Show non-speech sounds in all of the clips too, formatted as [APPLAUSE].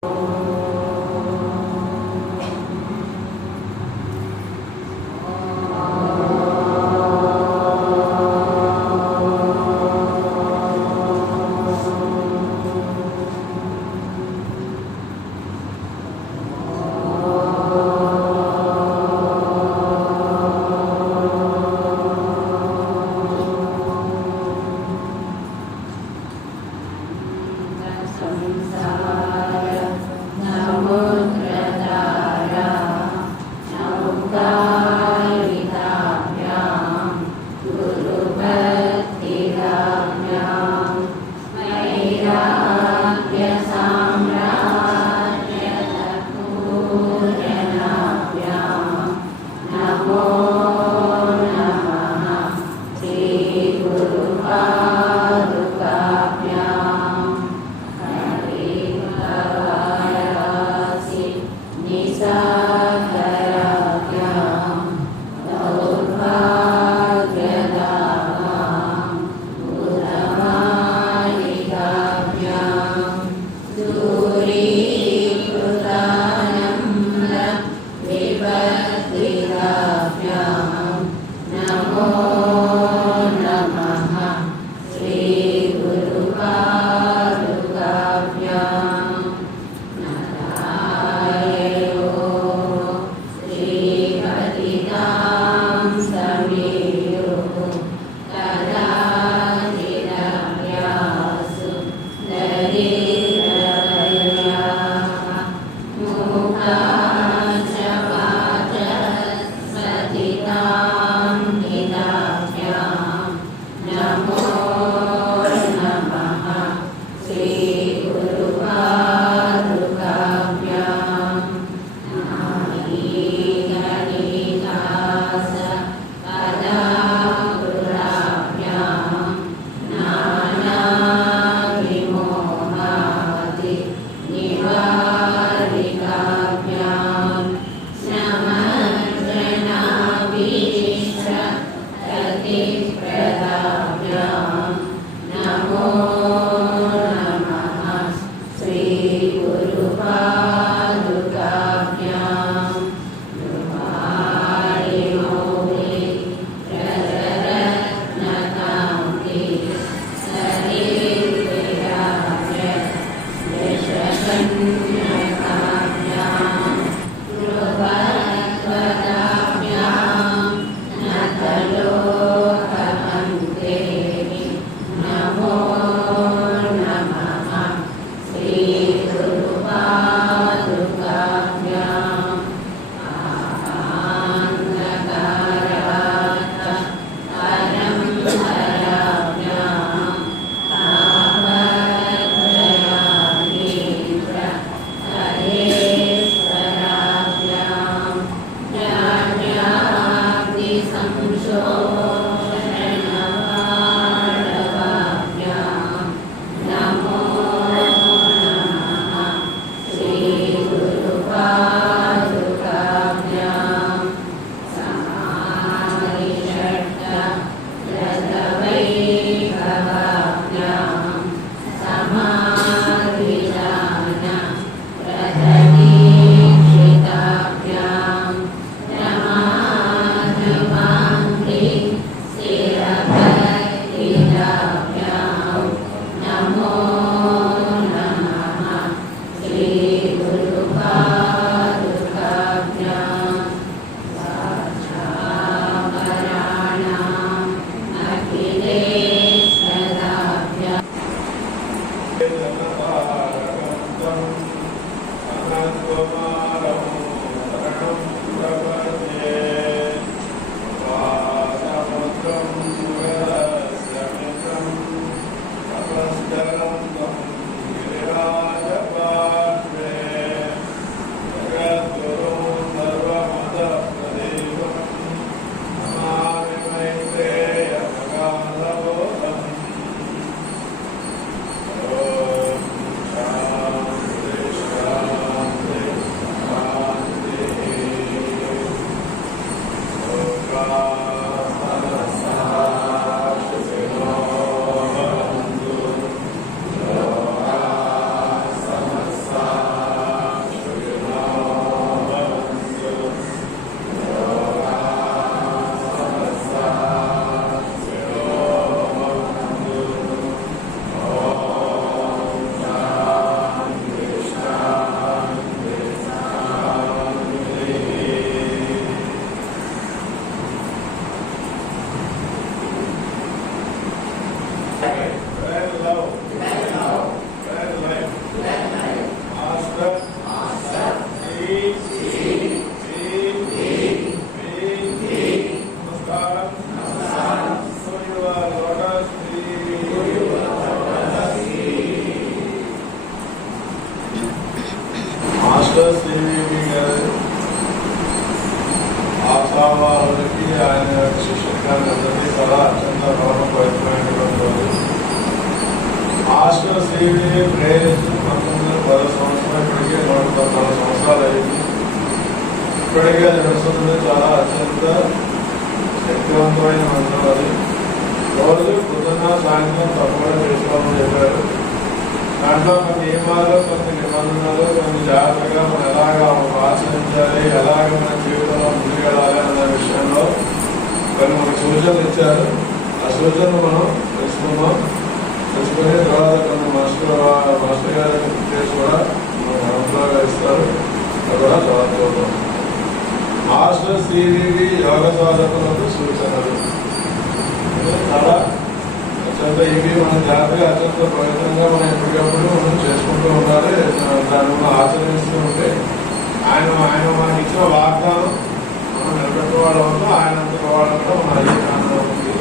Oh. ఎలాగ ఆచరించాలి ఎలాగ మన జీవితంలో ముందుకెళ్ళాలి అన్న విషయంలో కొన్ని మనకు సూచనలు ఇచ్చారు. ఆ సూచనలు మనం తెలుసుకుందాం. తెలుసుకుని తర్వాత కొన్ని మాస్టర్ మాస్టర్ గారి చేసి కూడా మన అనుకూలంగా ఇస్తారు. అది కూడా తర్వాత చూద్దాం. మాస్టర్ సివివి యోగ సాధకులకు సూచనలు చాలా ఇవి మన జాగ్రత్తగా అత్యంత ప్రయత్నంగా మనం ఎప్పటికప్పుడు మనం చేసుకుంటూ ఉండాలి. దాన్ని మనం ఆచరిస్తూ ఉంటే ఆయన ఆయన మనకి ఇచ్చిన వాగ్దానం మనం నిలబెట్టుకోవడం వల్ల ఆయన అందుకోవడం కూడా మన అయ్యే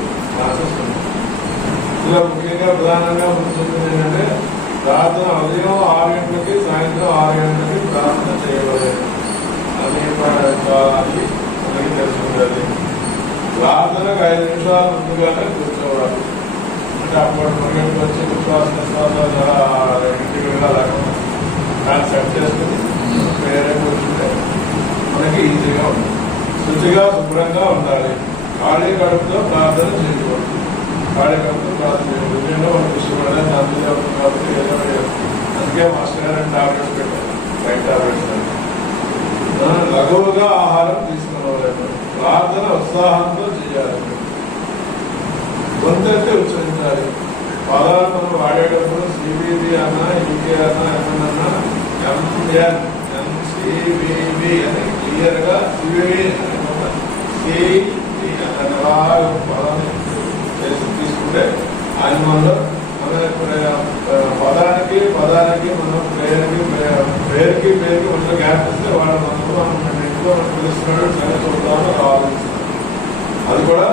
ఆశిస్తుంది ముఖ్యంగా ప్రధానంగా ముందు ఏంటంటే ప్రార్థన ఉదయం ఆరు గంటలకి సాయంత్రం ఆరు గంటలకి ప్రార్థన చేయబడేది అది చాలా అది మనకి తెలుసుకుంటుంది ప్రార్థనకు ఐదు నిమిషాల ముందుగానే కూర్చోవాలి. అప్పుడు మనకి వచ్చి విశ్వాస ఇంటికి వెళ్ళాలనుకున్నాం దాన్ని సెట్ చేసుకుని వేరే కూర్చుంటే మనకి ఈజీగా ఉంటుంది శుచిగా శుభ్రంగా ఉండాలి ఖాళీ కడుపుతో ప్రార్థన చేయకూడదు ఖాళీ కడుపుతో ప్రార్థన చేయకూడదు విజయంలో మనకి ఇష్టపడలేదు అందులో కాబట్టి ఏదో అందుకే మాస్టర్ గారు టాబ్లెట్స్ పెట్టారు బయట టాబ్లెట్స్ లఘువుగా ఆహారం తీసుకునవలేదు ప్రార్థన ఉత్సాహంతో చేయాలి. గొంతెత్తి ఉచ్చరించాలి. పదార్థం వాడేటప్పుడు సిబిబి అన్న యూకే అన్నా ఎంఎన్ ఎంసిబిబి అని క్లియర్గా సిబిబి సిబి అని పదాన్ని చేసి తీసుకుంటే ఆయన మనలో మన పదానికి పదానికి మనం పేరుకి పేరుకి పేరుకి మధ్య గ్యాప్ ఇస్తే వాళ్ళ మనకు మనం ఇంట్లో మనం పిలుస్తున్నాడు సరే చూద్దామని ఆలోచిస్తాం అది కూడా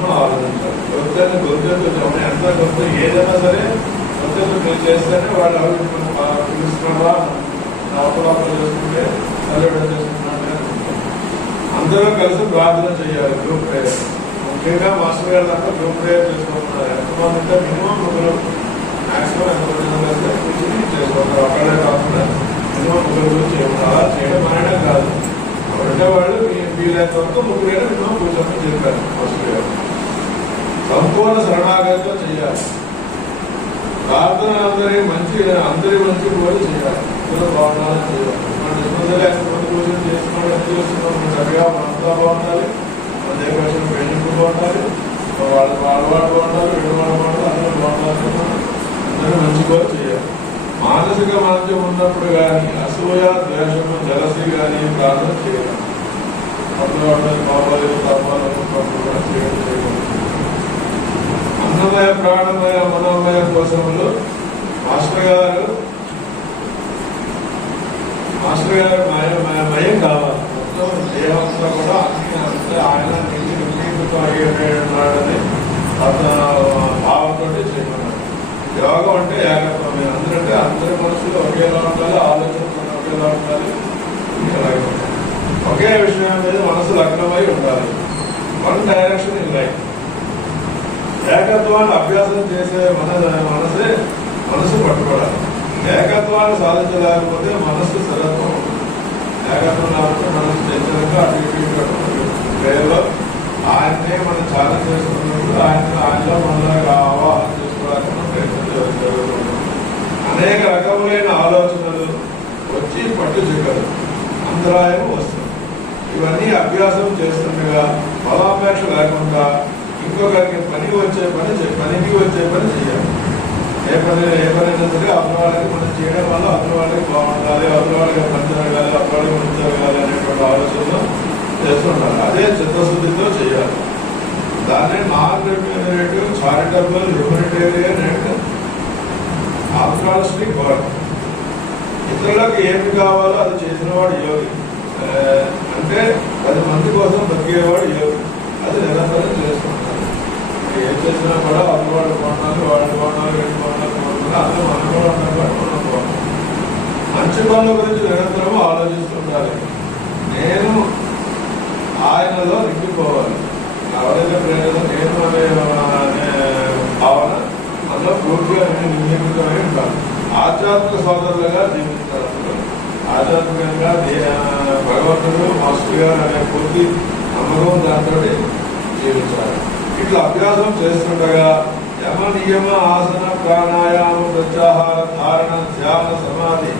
మనం ఆలోచించాలి గొంతు గొంతు మనం ఎంత గొంతు ఏదైనా సరే గొంతు మీరు చేస్తేనే వాళ్ళు పిలుస్తున్నావా? మనం చేసుకుంటే సెలబ్రేట్ చేసుకున్నాడే అందరూ కలిసి ప్రార్థన చేయాలి గ్రూప్ ప్రేయర్ ముఖ్యంగా మాస్టర్ గారు దాంట్లో గ్రూప్ ప్రేయర్ చేసుకుంటున్నారు ఎంతమంది అంటే మినిమం ముగ్గురు మాక్సిమం ఎంతమంది కలిసి కూర్చొని చేసుకుంటారు. ఒకళ్ళే కాకుండా మినిమం ముగ్గురు గురించి చేయడం అలా చేయడం మానడం కాదు. అంటే వాళ్ళు మీ- వీలైనంత వరకు ముగ్గురైనా మినిమం కూర్చొని చెప్పారు మాస్టర్ గారు. సంపూర్ణ శరణాగతితో చేయాలి. ప్రార్థన అందరి మంచి అందరి మంచి కూడా చేయాలి. అందరూ బాగుండాలని చేయాలి. మన ఇబ్బంది లేకపోతే పూజలు చేసుకున్నాడు ఎంత చేస్తున్నాం చక్కగా మనంతా బాగుండాలి. మన దగ్గర వచ్చిన బాగుండాలి. వాళ్ళ వాళ్ళ బాగుండాలి. రెండు వాళ్ళు బాగుండాలి అందరూ బాగుండాలి. అందరూ మంచి కూడా చేయాలి. మానసిక మాంద్యం ఉన్నప్పుడు కానీ అసూయ ద్వేషము జలసి కానీ ప్రార్థన చేయాలి. అప్పుడు వాళ్ళ పాపాలు తప్పాలు కూడా చేయడం చేయకూడదు అన్నమయ ప్రాణమయ మనోమయ కోసములు మాస్టర్ గారు మాస్టర్ గారు మయ మయ- మయం కావాలి మొత్తం దేవంతా కూడా అన్ని అంతా ఆయన నిండి నిండితో అయ్యేటని భావంతో చేయమన్నారు యోగం అంటే ఏకత్వమే అందరంటే అందరి మనసులో ఒకేలా ఉండాలి ఆలోచన ఒకేలా ఉండాలి ఒకేలాగా ఉండాలి. ఒకే విషయం మీద మనసు లగ్నమై ఉండాలి వన్ డైరెక్షన్ ఇన్ లైఫ్ ఏకత్వాన్ని అభ్యాసం చేసే మన మనసే మనసు పట్టుకోవాలి ఏకత్వాన్ని సాధించలేకపోతే మనస్సు స్థిరత్వం ఉండదు. ఏకత్వం లేకపోతే మనసు చంచలంగా అటు ఇటు ఇటు అటు ఉంటుంది. ప్రేయర్లో ఆయన్నే మనం ఛాలెంజ్ చేసుకున్నప్పుడు ఆయన ఆయనలో మనలాగా కావా చేసుకోవడానికి ప్రయత్నం జరుగుతుంది. అనేక రకములైన ఆలోచనలు వచ్చి పట్టు చిక్కదు అంతరాయం వస్తుంది. ఇవన్నీ అభ్యాసం చేస్తుండగా ఫలాపేక్ష లేకుండా ఇంకొకరికి పని వచ్చే పని పనికి వచ్చే పని చేయాలి. ఏ పని ఏ పని అయినా సరే అతని మనం చేయడం వల్ల అతని వాళ్ళకి బాగుండాలి అతని పని జరగాలి అతని వాళ్ళకి జరగాలి అనేటువంటి ఆలోచనలు చేస్తుండాలి. అదే చిత్తశుద్ధితో చేయాలి. దాన్ని non remunerative charitable humanitarian and altruistic work ఇతరులకు ఏమి కావాలో అది చేసిన వాడు యోగి అంటే పది మంది కోసం బతికేవాడు యోగి. అది నిరంతరం చేసుకుంటారు ఏం చేసినా కూడా అది వాళ్ళు కొనాలి వాళ్ళు కొనాలి వీళ్ళు కొనాలి కొనాలి అది మనం కూడా ఉన్నాం కాబట్టి మనం మంచి పనుల గురించి నిరంతరం ఆలోచిస్తుండాలి. నేను ఆయనలో నిండిపోవాలి. నేను అనే అనే భావన అందులో పూర్తిగా నేను నియమితమై ఉంటాను ఆధ్యాత్మిక సోదరులుగా జీవిస్తారు ఆధ్యాత్మికంగా దే- భగవంతుడు మాస్టర్ గారు అనే పూర్తి నమ్మకం దాంతో జీవించాలి ఇట్లా అభ్యాసం చేస్తుండగా యమ నియమ ఆసన ప్రాణాయామ ప్రత్యాహార ధారణ ధ్యాన సమాధి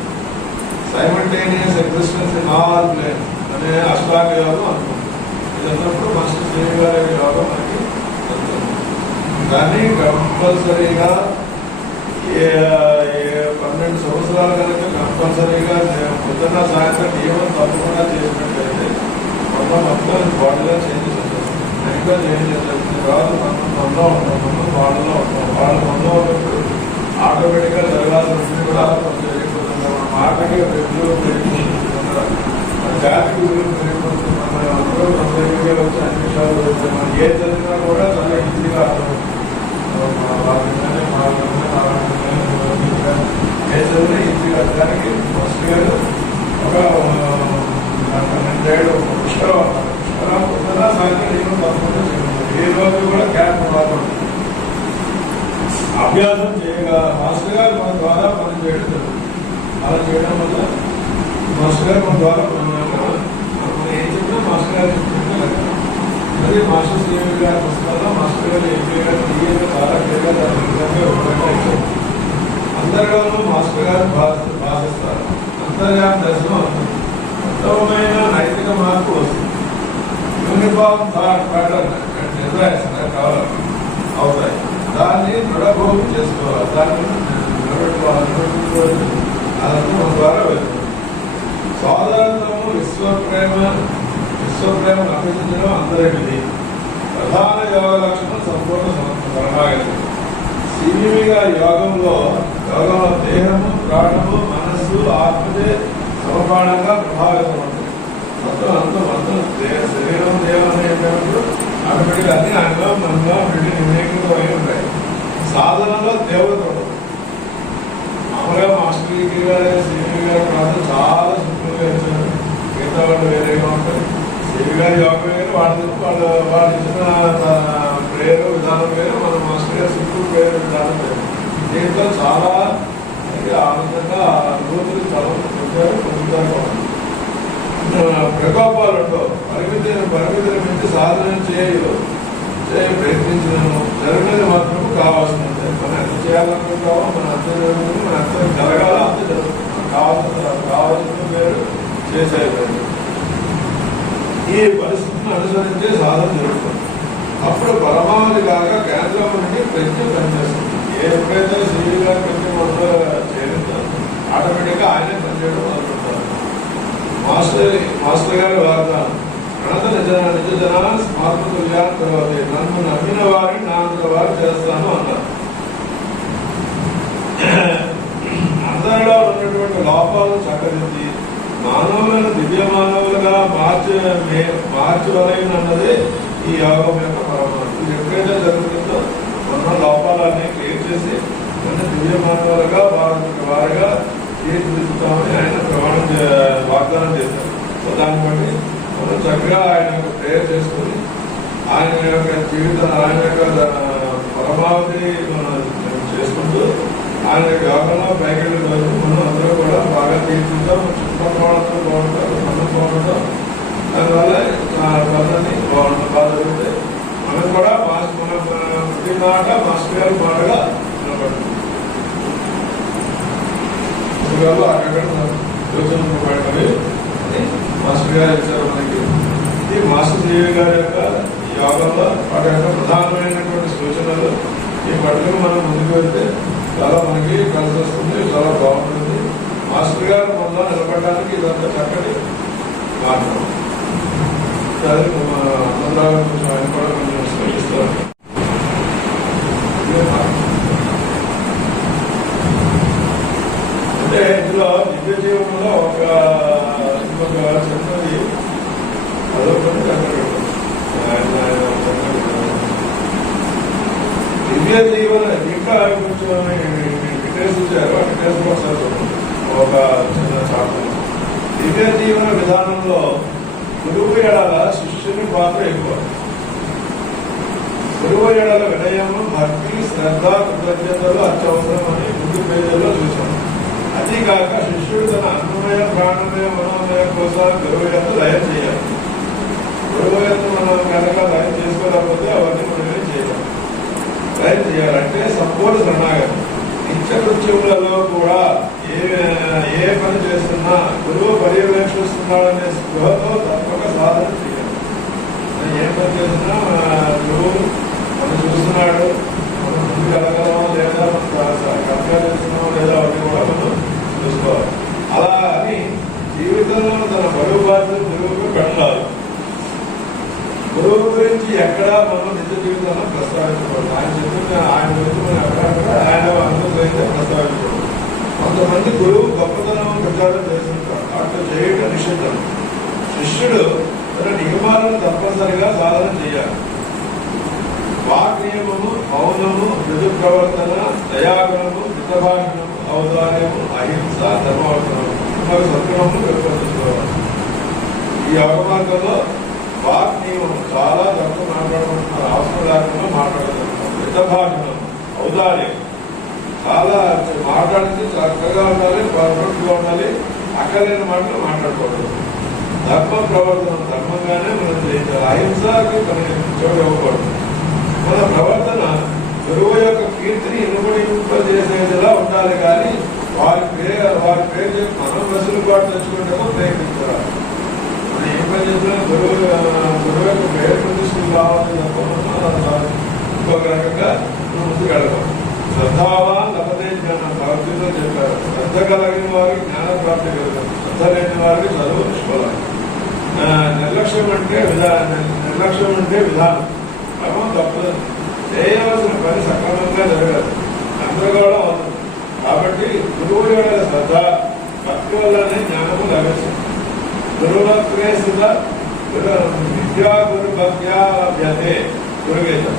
simultaneous existence in all plane అనే అష్టాంగ అనుకుంటాం చిన్నప్పుడు అన్నప్పుడు మాస్టర్ దేవి యోగం మనకి కానీ కంపల్సరీగా పన్నెండు సంవత్సరాలు కనుక కంపల్సరీగా పొద్దున్న సాయంత్రం నియమం తప్పకుండా చేసినట్లయితే మొత్తం మొత్తం బాడీలో చేంజెస్ వచ్చేస్తుంది ఇంకా చేంజెస్ చేస్తుంది కాదు మనం మనలో ఉంటాం మనం బాడీలో ఉంటాం వాళ్ళు మనలో ఉన్నప్పుడు ఆటోమేటిక్గా జరగాల్సింది కూడా కొంచెం జరిగిపోతుంది మన మాటకి విలువ పెరిగిపోతుంది వచ్చి అన్ని విషయాలు ఏ కూడా చాలా ఈజీగా ఏ ఈజీగా దానికి ఫస్ట్ ఒక పన్నెండేళ్ళు పుష్కరం పుష్కరం పొద్దున సాయంత్రం నేను ఏ రోజు కూడా క్యాప్ రాకూడదు అభ్యాసం చేయగా మాస్టర్ గారు మన ద్వారా పని చేయడం అలా చేయడం వల్ల మాస్టర్ గారు మన ద్వారా ఏం చెప్పినా మాస్టర్ గారు అదే మాస్టర్ సీఎం గారి పుస్తకాల్లో మాస్టర్ గారు ఎంపీ గారు డిఏ గారు చాలా క్లియర్గా దాని విధంగా వివరంగా ఇచ్చారు మాస్టర్ గారు భాష భాషిస్తారు అంతర్యామ దర్శనం ఉత్తమమైన నైతిక మార్పు వస్తుంది uniform thought pattern and designs కావాలి అవుతాయి దాన్ని దృఢభూమి చేసుకోవాలి దాన్ని నిలబెట్టుకోవాలి అదంతా సాధారణము విశ్వప్రేమ విశ్వప్రేమ అభ్యసించడం అందరికీ. ప్రధాన యోగ లక్షణం సంపూర్ణ పరమాగతి. సివిగా యోగంలో యోగంలో దేహము ప్రాణము మనస్సు ఆత్మదే సమపాణంగా ప్రభావితం ఉంటుంది మొత్తం అంత మొత్తం శరీరం దేహం అనేటప్పుడు ఆటోమేటిక్ అన్ని ఆయనలో మనలో రెండు అయి ఉంటాయి. సాధనలో దేవత మామూలుగా మాస్టర్ గారు సివి గారి ప్రాంతం చాలా సింపుల్గా ఇచ్చారు మిగతా వాళ్ళు వేరేగా ఉంటారు సివి గారి యోగ వేరు వాళ్ళ వాళ్ళు వాళ్ళు ఇచ్చిన ప్రేరు విధానం వేరు మన మాస్టర్ గారి సింపుల్ ప్రేరు విధానం వేరు దీంట్లో చాలా ఆనందంగా అనుభూతులు చాలా పొందారు పొందుతారు ప్రకోపాలు ఉండవు పరిమితి పరిమితిని మించి సాధన చేయదు చేయ ప్రయత్నించలేము. జరిగినది మాత్రం కావాల్సింది. మనం ఎంత చేయాలనుకుంటామో మన అంత జరుగుతుంది మన ఎంత జరగాల అంత జరుగుతుంది. కావాల్సిన కావాల్సిన పేరు చేసేయలేదు ఈ పరిస్థితిని అనుసరించే సాధన జరుగుతుంది అప్పుడు పరమావధి కాగా కేంద్రం నుండి ప్రజ్ఞ పనిచేస్తుంది. ఎప్పుడైతే సూర్యుడు గారు ప్రజ్ఞ మొదలు చేరుతారు ఆటోమేటిక్గా ఆయనే పనిచేయడం మొదలుపెడతారు మాస్టర్ మాస్టర్ గారి వాగ్దానం ప్రణత నిజ నిజ జన స్మార్త తుల్యాన్ని తర్వాత నన్ను నమ్మిన వారిని నా వారు చేస్తాను అన్నారు. [CLEARS THROAT] అందరిలో ఉన్నటువంటి లోపాలను చక్కదిద్ది మానవులను దివ్య మానవులుగా మార్చి మార్చవలైనన్నదే ఈ యోగం యొక్క పరమార్థం. ఇది ఎప్పుడైతే జరుగుతుందో ఉన్న లోపాలన్నీ క్లియర్ చేసి మన దివ్య మానవులుగా వారికి వారిగా తీర్చిదిద్దుతామని ఆయన ప్రమాణం వాగ్దానం చేశారు. సో దాన్ని బట్టి మనం చక్కగా ఆయన యొక్క ప్రేయర్ చేసుకొని ఆయన యొక్క జీవితం ఆయన యొక్క పరమావధి మనం చేసుకుంటూ ఆయన యొక్క యోగంలో పైకెళ్ళి మనం అందరూ కూడా బాగా తీర్చిద్దాం చుట్టుపక్కల వాళ్ళందరూ బాగుంటారు మనం బాగుంటాం దానివల్ల ఆ పద్ధతి బాగుంటుంది బాధ పెడితే మనం కూడా మాస్ మన ప్రతి మాట మాస్టర్ గారి నిలబడుతుంది అక్కడ యోచన పడతారు అని మాస్టర్ గారు ఇచ్చారు మనకి. ఈ మాస్టర్ గారి యొక్క యోగంలో వాటి యొక్క ప్రధానమైనటువంటి సూచనలు ఈ పట్టుకు మనం ముందుకు వెళ్తే చాలా మనకి కలిసి వస్తుంది చాలా బాగుంటుంది. మాస్టర్ గారు మనలో నిలబడడానికి ఇదంతా చక్కటి మార్గం సరే ఆయన కూడా కొంచెం స్పందిస్తారు ఇదే మార్గం. అంటే ఇందులో నిత్య జీవనంలో ఒక ఇంకొక చిన్నది అదొకటి చక్కటి ఆయన చక్కటి దివ్య జీవన ఇంకా కొంచెం డీటెయిల్స్ ఇచ్చారు ఆ డీటెయిల్స్ ఒకసారి చూడండి. ఒక చిన్న చాప్టర్ దివ్య జీవన విధానంలో గురువు ఎడల శిష్యుని పాత్ర ఎక్కువ గురువు ఎడల వినయము భక్తి శ్రద్ధ కృతజ్ఞతలు అత్యవసరం అని ముందు పేజీలో చూసాం అది కాక శిష్యుడు తన అన్నమయ ప్రాణమయ మనోమయ కోసం లయం చేయాలి. గురువు మనం కనుక లయం చేసుకోలేకపోతే అవన్నీ మనం ఏం చేయాలి. లయం చేయాలంటే సంపూర్ణ శరణాగతి నిత్యకృత్యములలో కూడా ఏ ఏ పని చేస్తున్నా గురువు పర్యవేక్షిస్తున్నాడనే స్పృహతో తప్పక సాధన చేయాలి. ఏ పని చేస్తున్నా గురువు మనం చూస్తున్నాడు మనం ముందుకు వెళ్ళగలమో లేదా మనం కర్మ చేస్తున్నామో లేదా అవన్నీ కూడా మనం చూసుకోవాలి. అలా అని జీవితంలో తన బరువు బాధ్యత గురువుకు పెట్టాలి. గురువు గురించి ఎక్కడా మనం నిజ జీవితంలో ప్రస్తావించకూడదు. ఆయన చెప్తున్న ఆయన గురించి మనం ఎక్కడక్కడ ఆయన అనుభవం ప్రస్తావించకూడదు. కొంతమంది గురువు గొప్పతనం ప్రచారం చేస్తుంటారు. అట్లా చేయటం నిషిద్ధం. శిష్యుడు తన నియమాలను తప్పనిసరిగా సాధన చేయాలి. వాక్ నియమము మౌనము మృదు ప్రవర్తన దయాగుణము మితభాషణము ఔదార్యము అహింస ధర్మవర్తనము మరి సత్క్రమము పెంపొందించుకోవాలి ఈ యోగ మార్గంలో వాక్ నియమం చాలా తక్కువ మాట్లాడుకుంటున్నారు. అవసరం లేకుండా పెద్ద మితభాషణం ఔదార్యం. చాలా మాట్లాడితే చక్కగా ఉండాలి పర్ఫెక్ట్గా ఉండాలి అక్కలేని మాటలు మాట్లాడకూడదు ధర్మ ప్రవర్తన ధర్మంగానే మనం చేయించాలి. అహింసకి మనం చోటు ఇవ్వకూడదు. మన ప్రవర్తన గురువు యొక్క కీర్తిని ఇనుమడింపజేసేదిలా ఉండాలి కానీ వారి పేరు వారి పేరు చెప్పి మనం వెసులుబాటు ప్రయత్నించాలి మనం ఏం పని చేసినా గురువు గురువు యొక్క పేరు ప్రతిష్టలు కావాలి తప్ప ఇంకొక రకంగా మనం ముందుకు శ్రద్ధావాన్ లభతే జ్ఞానం భగవద్గీతలో చెప్పారు. శ్రద్ధ కలిగిన వారికి జ్ఞాన ప్రాప్తి కలుగుతుంది శ్రద్ధ లేని వారికి చదువు నిష్ఫలం. ఆ, నిర్లక్ష్యం అంటే విధానం నిర్లక్ష్యం అంటే విధానం. క్రమం తప్పదు. చేయవలసిన పని సక్రమంగా జరగదు. గందరగోళం అవుతుంది. కాబట్టి గురువు యొక్క శ్రద్ధ భక్తి జ్ఞానము లభిస్తుంది గురువత్రే సుధ విద్యా గురు భక్త్యా లభ్యతే గురువేదం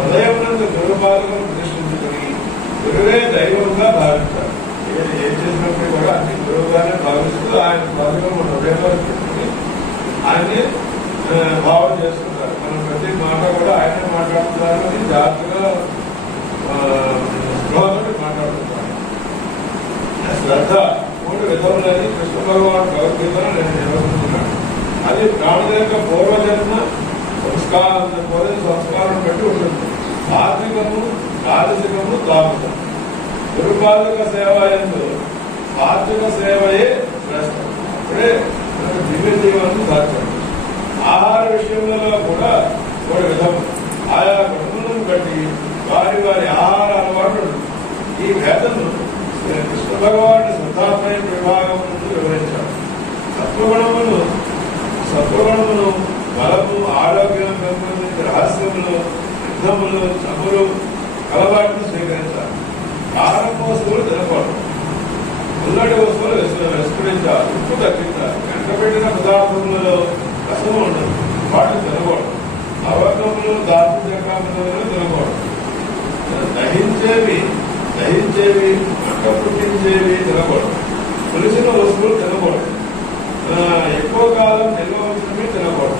ఉదయం నందు గురుపాదకులు ప్రతిష్ఠించుకుని గురువే దైవంగా భావించాలి ఏది ఏం చేసినప్పుడు కూడా అన్ని గురువుగానే భావిస్తూ ఆయన పాదకులు మన హృదయంలో పెట్టుకుని ఆయన్ని ఆ, భావం చేసుకుంటారు మనం ప్రతి మాట కూడా ఆయనే మాట్లాడుతున్నారు అని జాగ్రత్తగా ఆ, స్పృహతోటి మాట్లాడుతుంటారు శ్రద్ధ మూడు విధములని కృష్ణ భగవాన్ భగవద్గీతలో నేను నిర్వహిస్తున్నాను అది ప్రాణుల యొక్క పూర్వజన్మ సంస్కారం పూర్వ సంస్కారం బట్టి ఉంటుంది సాత్వికము రాజసికము తామసము గురుపాదక సేవ ఎందు సాత్విక సేవయే శ్రేష్టం అప్పుడే మనకు దివ్య జీవనం సాధ్యం ఆహార విషయంలో కూడా మూడు విధము ఆయా గుణములను కట్టి వారి వారి ఆహార అలవాటు ఈ వేదము శ్రీ కృష్ణ భగవాను శ్రద్ధాత్మయ విభాగం నుండి వివరించారు సత్వగుణములు సత్వగుణములు బలము ఆరోగ్యం పెంపొందించే రహస్యములు యుద్ధములు చములు కలవాటిని స్వీకరించాలి ఆహారం వస్తువులు తినకూడదు. ఉన్నటి వస్తువులు విస్మ- విస్మరించాలి ఉప్పు తగ్గించాలి వెంటబెట్టిన పదార్థములలో రసము ఉండదు. వాటిని తినకూడదు అవకములు దాపు జకాములను తినకూడదు దహించేవి దహించేవి పుట్టించేవి తినకూడదు తెలిసిన వస్తువులు తినకూడదు ఆ, ఎక్కువ కాలం నిల్వ ఉంచినవి తినకూడదు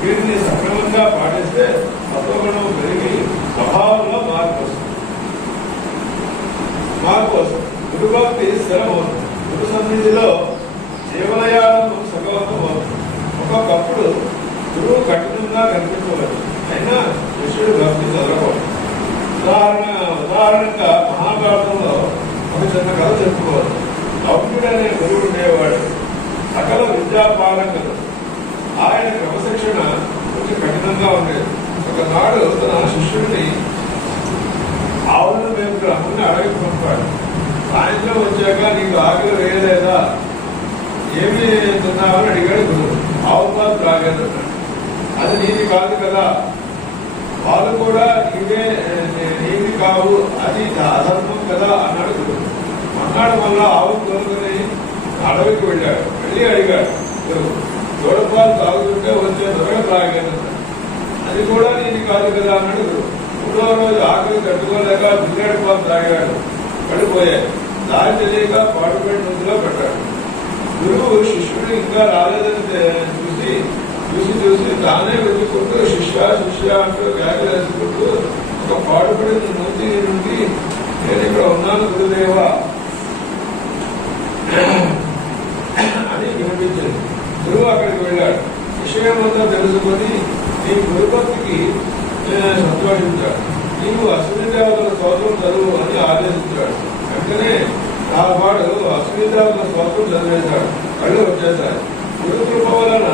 వీటిని సక్రమంగా పాటిస్తే సత్వగుణం పెరిగి స్వభావంలో మార్పు వస్తుంది మార్పు వస్తుంది గురుభక్తి స్థిరమవుతుంది గురు సన్నిధిలో జీవనయానం సగవతం అవుతుంది ఒక్కొక్కప్పుడు గురువు కఠినంగా కనిపించవచ్చు అయినా శిష్యుడు భక్తి చదవకూడదు ఉదాహరణ ఉదాహరణగా మహాభారతంలో ఒక చిన్న కథ చెప్పుకోవచ్చు లౌక్యుడు అనే గురువు ఉండేవాడు సకల విద్యా పారంగతుడు ఆయన క్రమశిక్షణ కొంచెం కఠినంగా ఉండేది ఒకనాడు తన శిష్యుడిని ఆవులను మేపుకు రమ్మని అడవికి పంపాడు సాయంత్రం వచ్చాక నీకు ఆకలి వేయలేదా ఏమి తిన్నావని అడిగాడు గురువు. ఆవు పాలు త్రాగాడు అది నీది కాదు కదా. వాళ్ళు కూడా ఇవే నీది కావు అది అధర్మం కదా అన్నాడు గురువు. అన్నాడు వల్ల ఆవు తోలుకొని అడవికి వెళ్ళాడు. వెళ్ళి అడిగాడు గురువు దూడపాలు తాగుతుంటే వచ్చే దొరక త్రాగాడు అది కూడా నీది కాదు కదా అన్నాడు గురువు. మూడో రోజు ఆకలి కట్టుకోలేక బిల్లాడు పాలు తాగాడు. పడిపోయాడు. దారి తెలియక పాటుపడి ముందులో పెట్టాడు గురువు శిష్యుడు ఇంకా రాలేదని చూసి చూసి చూసి తానే వెతుక్కుంటూ శిష్య శిష్య అంటూ వ్యాఖ్యలేసుకుంటూ ఒక పాడుపడిన మూర్తి నుండి నేను ఇక్కడ ఉన్నాను గురుదేవా అని వినిపించింది. గురువు అక్కడికి వెళ్ళాడు. విషయమంతా తెలుసుకొని నీ గురుభక్తికి సంతోషించాడు. నీవు అశ్విని దేవతల స్తోత్రం చదువు అని ఆదేశించాడు. వెంటనే ఆ వాడు అశ్విని స్వత్వం చదివేశాడు. కళ్ళు వచ్చేశాడు. గురు కృప వలన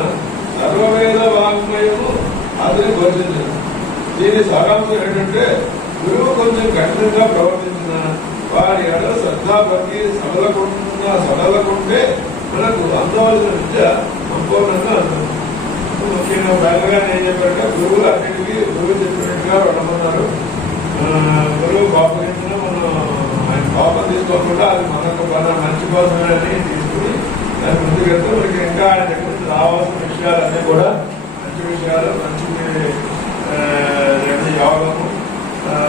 సర్వవేద వాంగ్మయము అతని ఘోషించింది దీని సారాంశం ఏంటంటే గురువు కొంచెం కఠినంగా ప్రవర్తించిన వారి ఎడల శ్రద్ధాభక్తి సడలకుండా సడలకుంటే మనకు అందవలసిన విద్య సంపూర్ణంగా అందుతుంది ముఖ్యంగా బయలుగా ఏం చెప్పారంటే గురువులు అన్నిటికీ గురువు చెప్పినట్టుగా వెళ్ళమన్నారు గురువు కోపగించిన మనం కోపం తీసుకోకుండా అది మనకు మన మంచి కోసమే అని తీసుకుని దాని ముందుకెళ్తే మనకి ఇంకా ఆయన దగ్గర నుంచి రావాల్సిన విషయాలన్నీ కూడా మంచి విషయాలు మంచి యోగము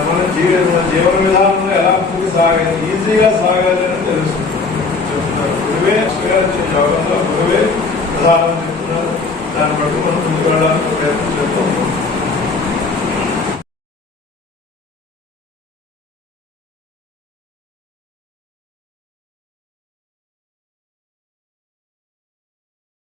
మన జీవిత మన జీవన విధానంలో ఎలా ముందుకు సాగాలి? ఈజీగా సాగాలి అని తెలుస్తుంది. చెప్తున్నారు. గురువే యోగంలో గురువే ప్రధానం చెప్తున్నారు. దాన్ని బట్టి మనం ముందుకు వెళ్ళడానికి ప్రయత్నం చేస్తున్నాం